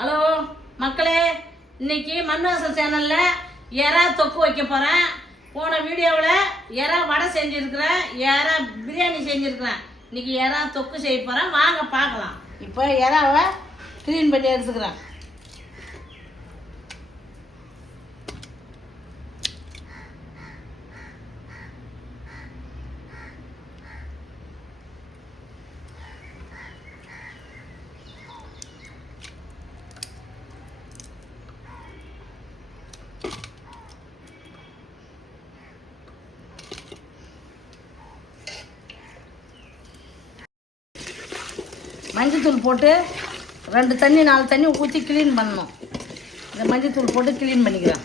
Hello மக்களே, இன்னைக்கு மண்வாசல் சேனல்ல எறா தொக்கு வைக்க போறேன். போன வீடியோவில் எறா வடை செஞ்சிருக்கிறேன், எறா பிரியாணி செஞ்சிருக்கிறேன். இன்னைக்கு எறா தொக்கு செய்ய போறேன், வாங்க பார்க்கலாம். இப்போ எறாவை க்ளீன் பண்ணி எடுத்துக்கிறேன். மஞ்சத்தூள் போட்டு 2 தண்ணி 4 தண்ணி ஊற்றி க்ளீன் பண்ணணும். இந்த மஞ்சத்தூள் போட்டு க்ளீன் பண்ணிக்கிறேன்.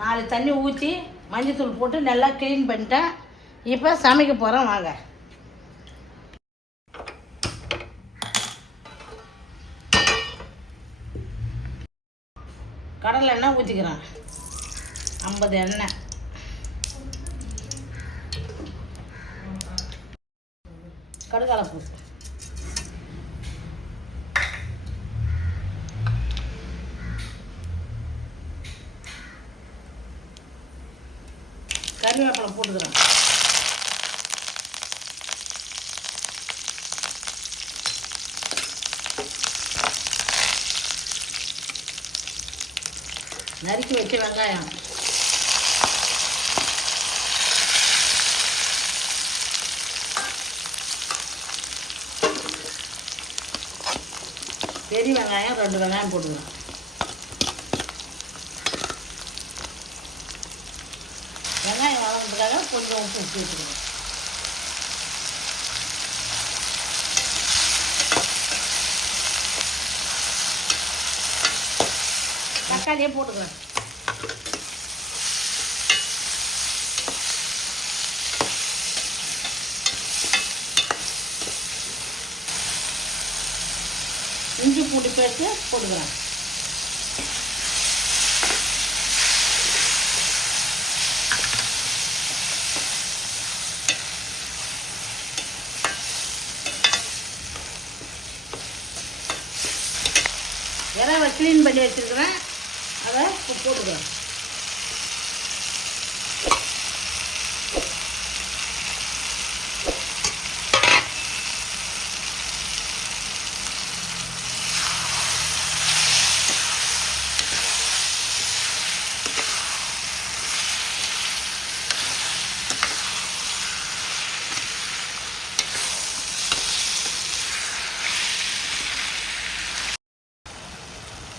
நாலு தண்ணி ஊற்றி மஞ்சத்தூள் போட்டு நல்லா க்ளீன் பண்ணிட்டேன். இப்போ சமைக்க போகிறேன், வாங்க. கடலை எண்ணெய் ஊற்றிக்கிறேன், 50 எண்ணெய். கடுகாலப்பூ, கறிவேப்பிலை போட்டுக்கிறேன். நறுக்கி வச்ச வெங்காயம், பெரிய வெங்காயம் 2 வெங்காயம் போட்டுக்கலாம். வெங்காயம் வளர்றதுக்காக கொஞ்சம் உப்பு வச்சுக்கணும். தக்காளியே போட்டுக்கிறேன். இஞ்சி பூண்டு பேஸ்ட்டு போட்டுக்கிறேன். எறாவை க்ளீன் பண்ணி வச்சுருக்கிறேன், அதை போட்டுக்கிறேன்.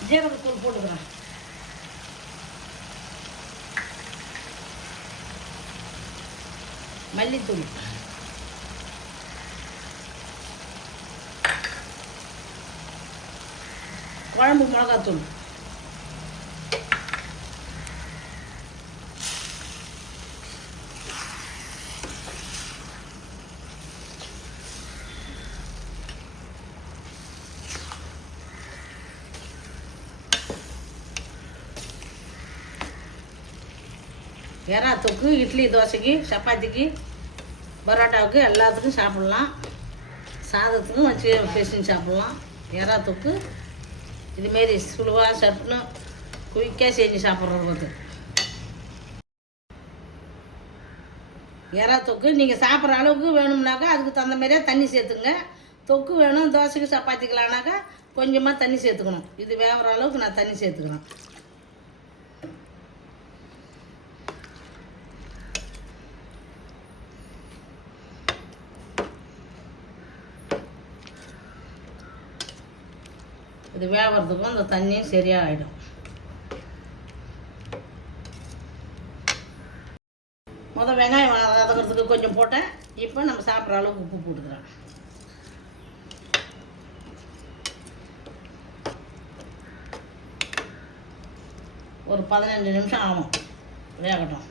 ஜீரகத்தூள் போட்டுக்கிறேன். மல்லித்தூள், குழம்பு மிளகாத்தூள், எறா தொக்கு இட்லி தோசைக்கு சப்பாத்திக்கு பரோட்டாவுக்கு எல்லாத்துக்கும் சாப்பிட்லாம். சாதத்துக்கும் வச்சு பேசின்னு சாப்பிட்லாம். எறா தொக்கு இதுமாரி சுழுவாக சட்டுன்னு குயிக்காக செஞ்சு சாப்பிட்றது. எறா தொக்கு நீங்கள் சாப்பிட்ற அளவுக்கு வேணும்னாக்கா அதுக்கு தகுந்த மாதிரியே தண்ணி சேர்த்துங்க. தொக்கு வேணும் தோசைக்கு சப்பாத்திக்கலான்னாக்கா கொஞ்சமாக தண்ணி சேர்த்துக்கணும். இது வேகிற அளவுக்கு நான் தண்ணி சேர்த்துக்கிறேன். இது வேகிறதுக்கும் இந்த தண்ணியும் சரியாக ஆகிடும். வெங்காயம் வதங்கிறதுக்கு கொஞ்சம் போட்டேன். இப்போ நம்ம சாப்பிட்ற அளவுக்கு உப்பு போட்டுக்கிறேன். ஒரு 15 நிமிஷம் ஆகும், வேகட்டும்.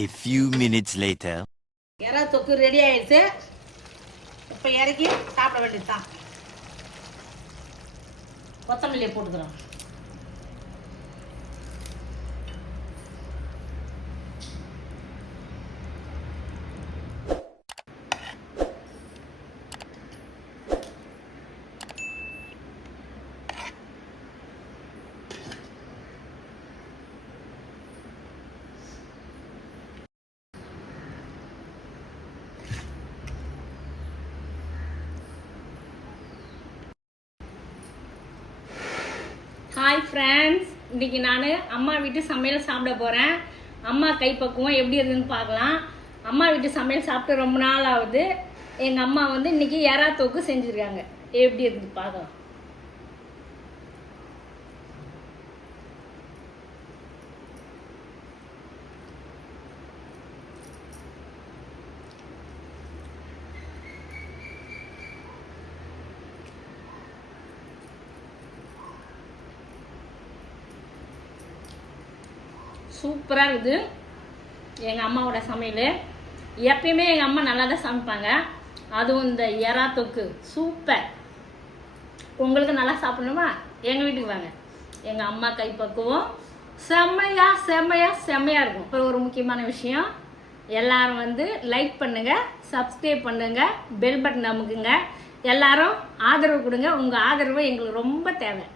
A few minutes later. எறா தொக்கு ரெடி ஆயிடுச்சு. இப்போ இறக்கி சாப்பிட வேண்டியதுதான். கொத்தமல்லியை போட்டுக்கிறோம். ஹாய் ஃப்ரெண்ட்ஸ், இன்றைக்கி நான் அம்மா வீட்டு சமையல் சாப்பிட போகிறேன். அம்மா கைப்பக்குவம் எப்படி இருக்குதுன்னு பார்க்கலாம். அம்மா வீட்டு சமையல் சாப்பிட்டு ரொம்ப நாள் ஆகுது. எங்கள் அம்மா வந்து இன்றைக்கி எறா தொக்கு செஞ்சுருக்காங்க. எப்படி இருக்குது பார்க்கலாம். சூப்பராக இருக்குது எங்கள் அம்மாவோட சமையல். எப்பயுமே எங்கள் அம்மா நல்லா தான் சமைப்பாங்க. அதுவும் இந்த எறா தொக்கு சூப்பர். உங்களுக்கு நல்லா சாப்பிடணுமா? எங்கள் வீட்டுக்கு வாங்க. எங்கள் அம்மா கைப்பக்குவம் செம்மையாக இருக்கும். அப்புறம் ஒரு முக்கியமான விஷயம், எல்லாரும் வந்து லைக் பண்ணுங்கள், சப்ஸ்கிரைப் பண்ணுங்கள், பெல் பட்டன் அமுக்குங்க. எல்லாரும் ஆதரவு கொடுங்க. உங்கள் ஆதரவு எங்களுக்கு ரொம்ப தேவை.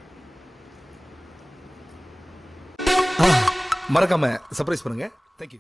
மறக்காம சர்ப்ரைஸ் பண்ணுங்க. தேங்க்யூ.